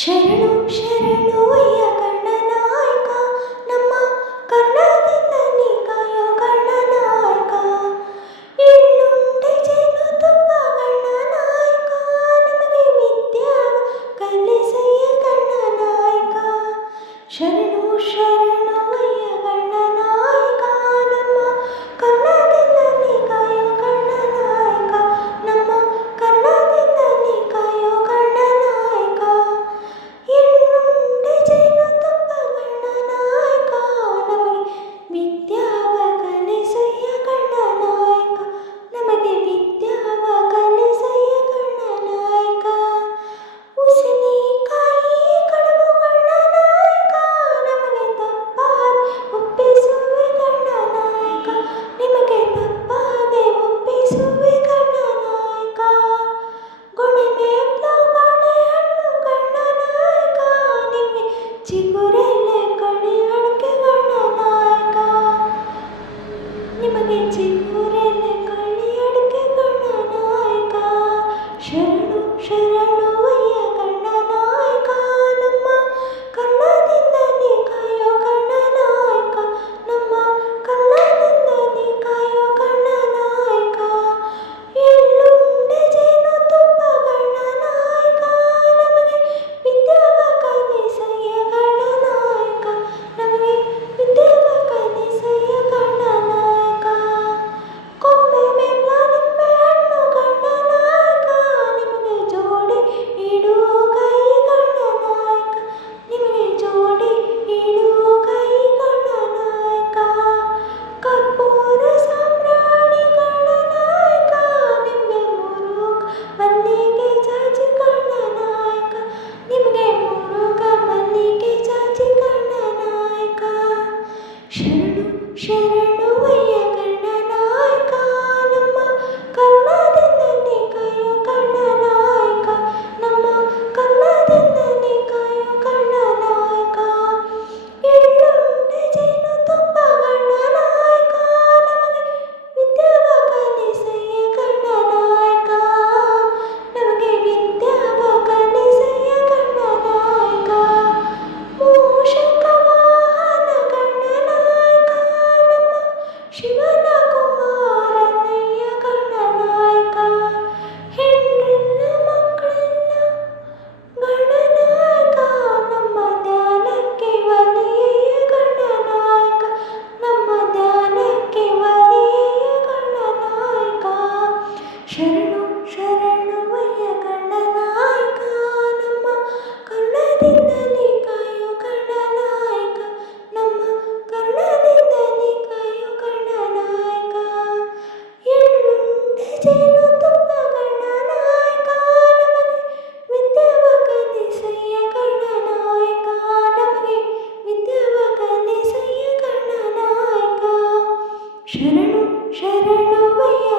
ಶರಣು ಶರಣು ಅಯ್ಯ ಗಣನಾಯಕ ನಮ್ಮ ಕರ್ಣದಿಂದ ನೀ ಕಾಯೋ ಗಣನಾಯಕ. ಎಳ್ಳುಂಡೆ ಜೇನು ತುಪ್ಪ ಗಣನಾಯಕ ನಮಗೆ ವಿದ್ಯಾವ ಕಲಿಸಯ್ಯ ಗಣನಾಯಕ. ಶರಣು ಶರಣು ಅಯ್ಯ ಗಣನಾಯಕ ನಮ್ಮ ಕರ್ಣದಿಂದ ನೀ ಕಾಯೋ ಗಣನಾಯಕ. ನಮ್ಮ ಕರ್ಣದಿಂದ ನೀ ಕಾಯೋ ಗಣನಾಯಕ. ಎಳ್ಳುಂಡೆ ಜೇನು ತುಪ್ಪ ಗಣನಾಯಕ ನಮಗೆ ವಿದ್ಯಾವ ಕಲಿಸಯ್ಯ ಗಣನಾಯಕ. ನಮಗೆ ವಿದ್ಯಾವ ಕಲಿಸಯ್ಯ ಗಣನಾಯಕ. ಉಸಿನಕಾಯಿ ಕಡುಬು ಗಣನಾಯಕ ನಮಗೆ ತಪ್ಪಾದೆ ಒಪ್ಪಿಸುವೆ ಗಣನಾಯಕ. ನಿಮಗೆ ತಪ್ಪಾದೆ ಒಪ್ಪಿಸುವೆ ಗಣನಾಯಕ. ಗೊಣೆ ಹಣ್ಣು ಗಣನಾಯಕ ನಿಮಗೆ ಚಿಗುರೆಲೆ ಕಣಿ ಅಡಿಕೆ ಗಣನಾಯಕ. ನಿಮಗೆ ಚಿಗುರೆಲೆ ಕಣಿ ಅಡಿಕೆ ಗಣನಾಯಕ. ಶರಣು ಶರಣು ಅಯ್ಯ ಗಣನಾಯಕ ನಮ್ಮ ಕರ್ಣದಿಂದ ನೀ ಕಾಯೋ ಗಣನಾಯಕ. ನಮ್ಮ ಕರ್ಣದಿಂದ ನೀ ಕಾಯೋ ಗಣನಾಯಕ. ಎಳ್ಳುಂಡೆ ಜೇನು ತುಪ್ಪ ಗಣನಾಯಕ ನಮಗೆ ವಿದ್ಯಾವ ಕಲಿಸಯ್ಯ ಗಣನಾಯಕ. ನಮಗೆ ವಿದ್ಯಾವ ಕಲಿಸಯ್ಯ ಗಣನಾಯಕ. ಕೊಂಬೆ ಬೆಲ್ಲ ನಿಂಬೆ ಹಣ್ಣು ಗಣನಾಯಕ ನಿಮಗೆ ಜೋಡಿ ಇಡುವ ಕೈ ಗಣನಾಯಕ. ನಿಮಗೆ ಜೋಡಿ ಇಡುವ ಕೈ ಗಣನಾಯಕ. ಕರ್ಪೂರ ಸಾಂಬ್ರಾಣಿ ಗಣನಾಯಕ ನಿಮಗೆ ಮುರುಗ ಮಲ್ಲಿಗೆ ಜಾಜಿ ಗಣನಾಯಕ. ನಿಮಗೆ ಮುರುಗ ಮಲ್ಲಿಗೆ ಜಾಜಿ ಗಣನಾಯಕ. ಶರಣು ಶರಣು ಅಯ್ಯ ಗಣನಾಯಕ ನಮ್ಮ ಕರ್ಣದಿಂದ ನೀ ಕಾಯೋ ಗಣನಾಯಕ. ನಮ್ಮ ಕರ್ಣದಿಂದ ನೀ ಕಾಯೋ ಗಣನಾಯಕ. ಎಳ್ಳುಂಡೆ ಜೇನು ತುಪ್ಪ ಗಣನಾಯಕ ನಮಗೆ ವಿದ್ಯಾವ ಕಲಿಸಯ್ಯ ಗಣನಾಯಕ. ನಮಗೆ ವಿದ್ಯಾವ ಕಲಿಸಯ್ಯ ಗಣನಾಯಕ. ಮೂಷಕ ವಾಹನ ಗಣನಾಯಕ ನಮ್ಮ ಶಿವನ ಕುಮಾರನಯ್ಯ ಗಣನಾಯಕ. ಹೆಣ್ಣಿಲ್ಲ ಮಕ್ಕಳಿಲ್ಲ ಗಣನಾಯಕ ನಮ್ಮ ಧ್ಯಾನಕ್ಕೆ ಒಲಿಯಯ್ಯ ಗಣನಾಯಕ. ನಮ್ಮ ಧ್ಯಾನಕ್ಕೆ ಒಲಿಯಯ್ಯ ಗಣನಾಯಕ. ಶರಣು ಶರಣು ಅಯ್ಯ ಗಣನಾಯಕ ನಮ್ಮ ಕರ್ಣದಿಂದ ನೀ ಕಾಯೋ ಗಣನಾಯಕ. ನಮ್ಮ ಕರ್ಣದಿಂದ ನೀ ಕಾಯೋ ಗಣನಾಯಕ. ಎಳ್ಳುಂಡೆ ಜೇನು ತುಪ್ಪ ಗಣನಾಯಕ ನಮಗೆ ವಿದ್ಯಾವ ಕಲಿಸಯ್ಯ ಗಣನಾಯಕ. ನಮಗೆ ವಿದ್ಯಾವ ಕಲಿಸಯ್ಯ ಗಣನಾಯಕ. ಶರಣು ಶರಣು ಅಯ್ಯ